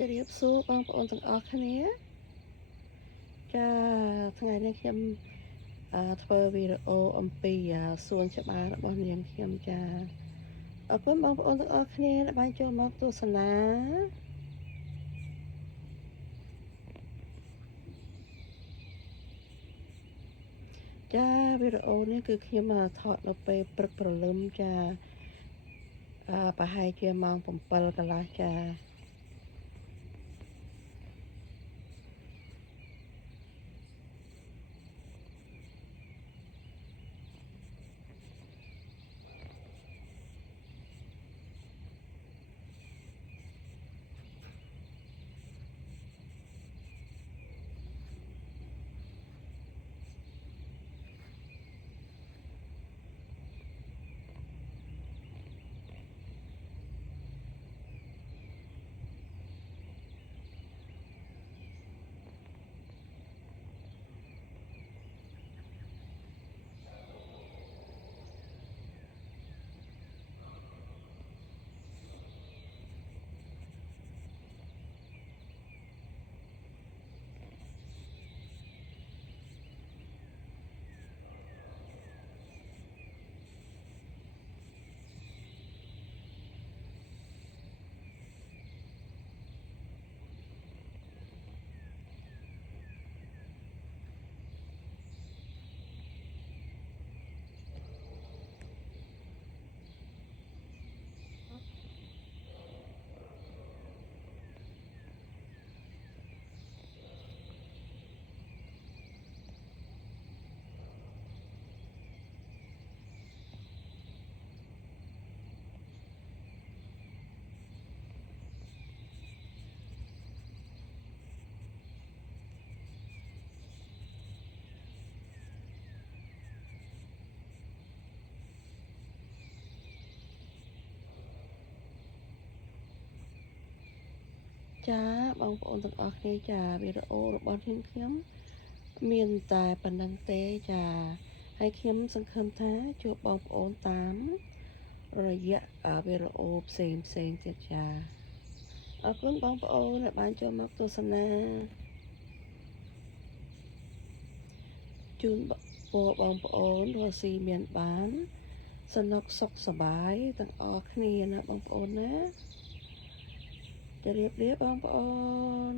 จะเรียบสู้บางปอนต่างออกคะเนี้ยจะทั้งไงเนี่ยเข้มทเวอร์วีดีโออมปีส่วนฉบับរបស់នាងខ្ញុំចាអរគុណបងប្អូនទាំងអស់គ្នាដែលបានចូលមកទស្សនាចាវីដេអូនេះគឺខ្ញុំថតនៅពេលព្រឹកព្រលឹមចាប្រហែលជាម៉ោង7កន្លះចាចាបងប្អូនទាំងអស់គ្នាចាវីដេអូរបស់ខ្ញុំមានតែប៉ុណ្្នឹងទេចាហើយខ្ញុំសង្ឃឹមថាជួបបងប្អូនតាមរយៈវីដេអូផ្សេងទៀតចាអរគុណបងប្អូនដែលបានចូលមកទស្សនាជូនពរបងប្អូនរស់ស៊ីមានបានសនុកសុខសប្បាយទាំងអស់គ្នាណាបងប្អូនណាជម្រាបលាបងប្អូន